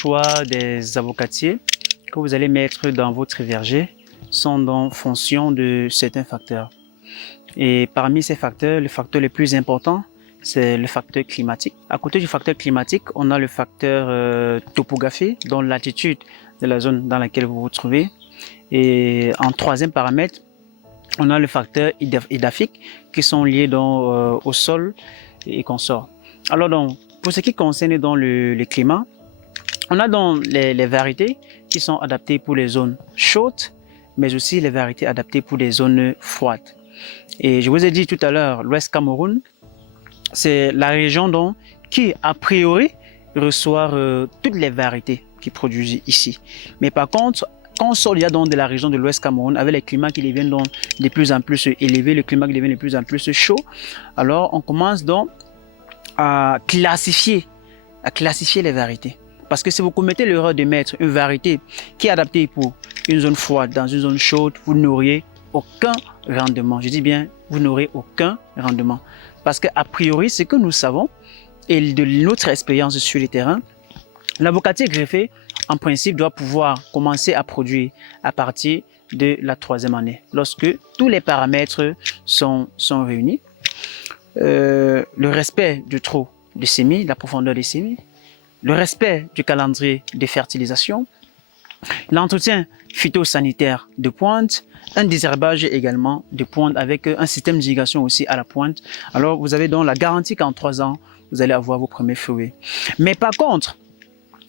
choix des avocatiers que vous allez mettre dans votre verger sont en fonction de certains facteurs. Et parmi ces facteurs, le facteur le plus important, c'est le facteur climatique. À côté du facteur climatique, on a le facteur topographie, donc l'altitude de la zone dans laquelle vous vous trouvez. Et en troisième paramètre, on a le facteur édaphique qui sont liés donc, au sol et consorts. Alors donc, pour ce qui concerne dans le climat, on a donc les variétés qui sont adaptées pour les zones chaudes, mais aussi les variétés adaptées pour les zones froides. Et je vous ai dit tout à l'heure, l'Ouest Cameroun, c'est la région donc, qui, a priori, reçoit toutes les variétés qui produisent ici. Mais par contre, quand on sort donc de la région de l'Ouest Cameroun, avec les climats qui deviennent donc de plus en plus élevés, le climat qui devient de plus en plus chaud, alors on commence donc à classifier les variétés. Parce que si vous commettez l'erreur de mettre une variété qui est adaptée pour une zone froide dans une zone chaude, vous n'aurez aucun rendement. Je dis bien, vous n'aurez aucun rendement. Parce qu'a priori, ce que nous savons, et de notre expérience sur le terrain, l'avocatier greffé, en principe, doit pouvoir commencer à produire à partir de la 3e année, lorsque tous les paramètres sont réunis. Le respect du trou de semis, la profondeur des semis, le respect du calendrier de fertilisation, l'entretien phytosanitaire de pointe, un désherbage également de pointe avec un système d'irrigation aussi à la pointe. Alors, vous avez donc la garantie qu'en 3 ans, vous allez avoir vos premiers fruits. Mais par contre,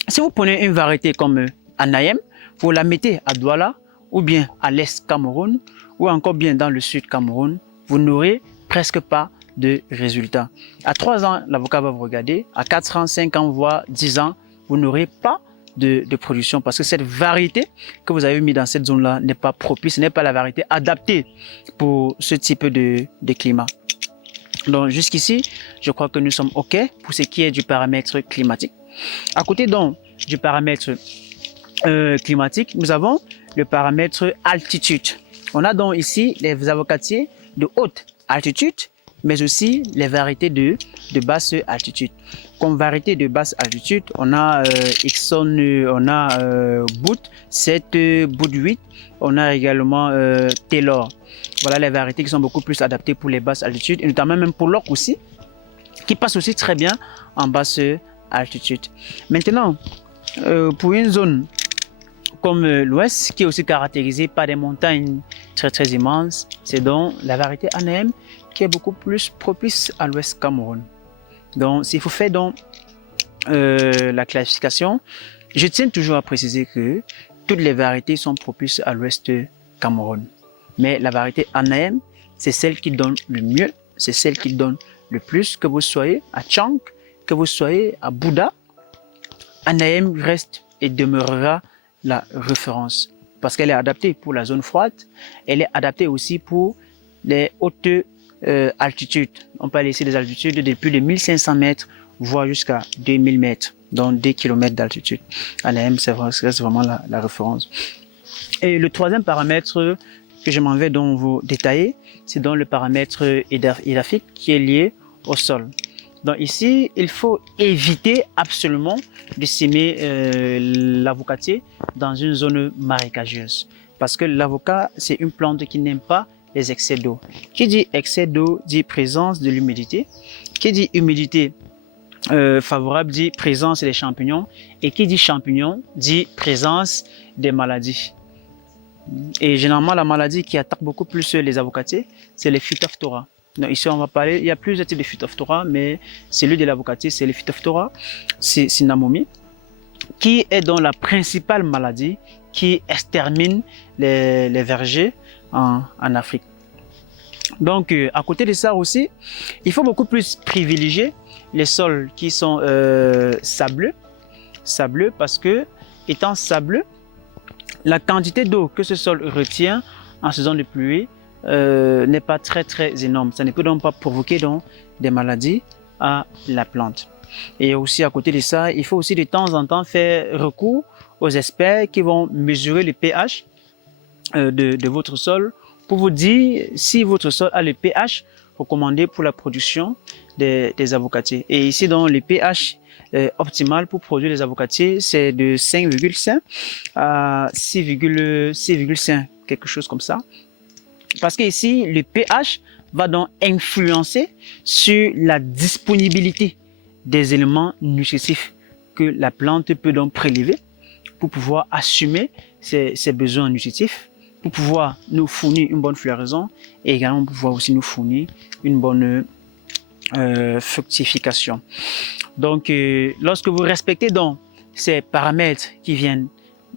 si vous prenez une variété comme Anayem, vous la mettez à Douala ou bien à l'Est Cameroun ou encore bien dans le Sud Cameroun, vous n'aurez presque pas de résultats. À 3 ans, l'avocat va vous regarder. À 4 ans, 5 ans, voire 10 ans, vous n'aurez pas de production parce que cette variété que vous avez mis dans cette zone-là n'est pas propice, n'est pas la variété adaptée pour ce type de climat. Donc jusqu'ici, je crois que nous sommes OK pour ce qui est du paramètre climatique. À côté donc du paramètre climatique, nous avons le paramètre altitude. On a donc ici les avocatiers de haute altitude, mais aussi les variétés de basse altitude. Comme variété de basse altitude, on a Ixon, on a Boot 7, Boot 8, on a également Taylor. Voilà les variétés qui sont beaucoup plus adaptées pour les basses altitudes, et notamment même pour l'oc aussi, qui passe aussi très bien en basse altitude. Maintenant, pour une zone comme l'ouest, qui est aussi caractérisée par des montagnes très immenses, c'est donc la variété Anayem qui est beaucoup plus propice à l'ouest Cameroun. Donc, s'il faut faire donc la classification, je tiens toujours à préciser que toutes les variétés sont propices à l'ouest Cameroun. Mais la variété Anayem, c'est celle qui donne le mieux, c'est celle qui donne le plus. Que vous soyez à Tchang, que vous soyez à Bouddha, Anayem reste et demeurera la référence parce qu'elle est adaptée pour la zone froide, elle est adaptée aussi pour les hautes altitudes. On peut aller ici des altitudes de plus de 1500 mètres, voire jusqu'à 2000 mètres, donc 2 km d'altitude. Anayem, c'est vraiment la référence. Et le 3e paramètre que je m'en vais donc vous détailler, c'est donc le paramètre édaphique qui est lié au sol. Donc ici, il faut éviter absolument de s'aimer l'avocatier dans une zone marécageuse. Parce que l'avocat, c'est une plante qui n'aime pas les excès d'eau. Qui dit excès d'eau dit présence de l'humidité. Qui dit humidité favorable dit présence des champignons. Et qui dit champignons dit présence des maladies. Et généralement, la maladie qui attaque beaucoup plus les avocatiers, c'est les Phytophthora. Donc ici, on va parler, il y a plusieurs types de Phytophthora, mais celui de l'avocatier, c'est le Phytophthora cinnamomi, qui est donc la principale maladie qui extermine les vergers en Afrique. Donc, à côté de ça aussi, il faut beaucoup plus privilégier les sols qui sont sableux parce que, étant sableux, la quantité d'eau que ce sol retient en saison de pluie n'est pas très énorme. Ça ne peut donc pas provoquer donc des maladies à la plante. Et aussi à côté de ça, il faut aussi de temps en temps faire recours aux experts qui vont mesurer le pH de votre sol pour vous dire si votre sol a le pH recommandé pour la production des avocatiers. Et ici, donc, le pH optimale pour produire les avocatiers, c'est de 5,5 à 6,5, quelque chose comme ça. Parce que ici, le pH va donc influencer sur la disponibilité des éléments nutritifs que la plante peut donc prélever pour pouvoir assumer ses besoins nutritifs, pour pouvoir nous fournir une bonne floraison et également pour pouvoir aussi nous fournir une bonne fructification. Donc, lorsque vous respectez donc ces paramètres qui viennent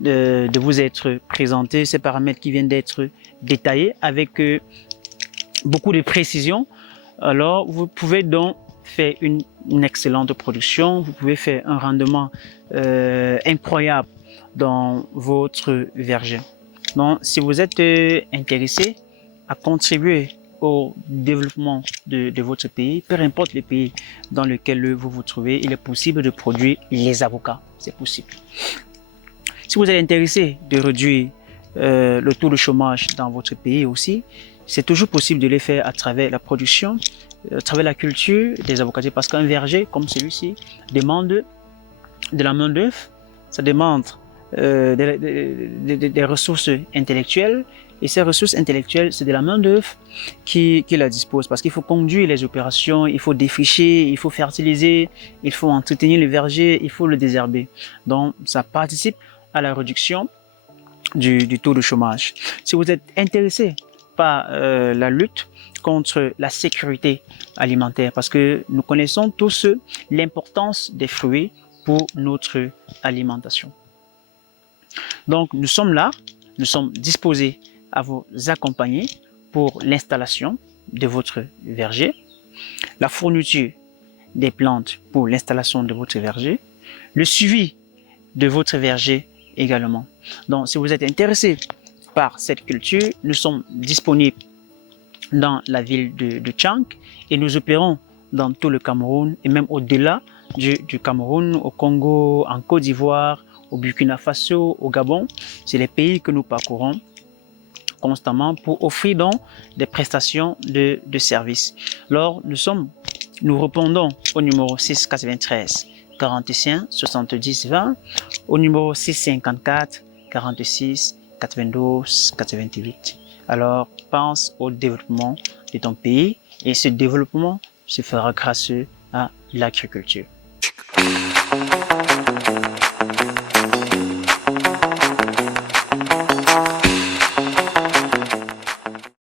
de vous être présentés, ces paramètres qui viennent d'être détaillés avec beaucoup de précision, alors vous pouvez donc faire une excellente production, vous pouvez faire un rendement incroyable dans votre verger. Donc, si vous êtes intéressé à contribuer au développement de votre pays, peu importe le pays dans lequel vous vous trouvez, il est possible de produire les avocats. C'est possible. Si vous êtes intéressé de réduire le taux de chômage dans votre pays aussi, c'est toujours possible de le faire à travers la production, à travers la culture des avocatiers, parce qu'un verger comme celui-ci demande de la main-d'œuvre, ça demande des ressources intellectuelles, et ces ressources intellectuelles, c'est de la main-d'œuvre qui la dispose, parce qu'il faut conduire les opérations, il faut défricher, il faut fertiliser, il faut entretenir le verger, il faut le désherber. Donc, ça participe à la réduction du taux de chômage. Si vous êtes intéressé par la lutte contre la sécurité alimentaire, parce que nous connaissons tous l'importance des fruits pour notre alimentation. Donc, nous sommes là, nous sommes disposés à vous accompagner pour l'installation de votre verger, la fourniture des plantes pour l'installation de votre verger, le suivi de votre verger également. Donc, si vous êtes intéressé par cette culture, nous sommes disponibles dans la ville de Tchang et nous opérons dans tout le Cameroun et même au-delà du Cameroun, au Congo, en Côte d'Ivoire, au Burkina Faso, au Gabon. C'est les pays que nous parcourons constamment pour offrir donc des prestations de services. Alors, nous répondons au numéro 6 93 45 70 20, au numéro 654 46 92 88. Alors, pense au développement de ton pays et ce développement se fera grâce à l'agriculture.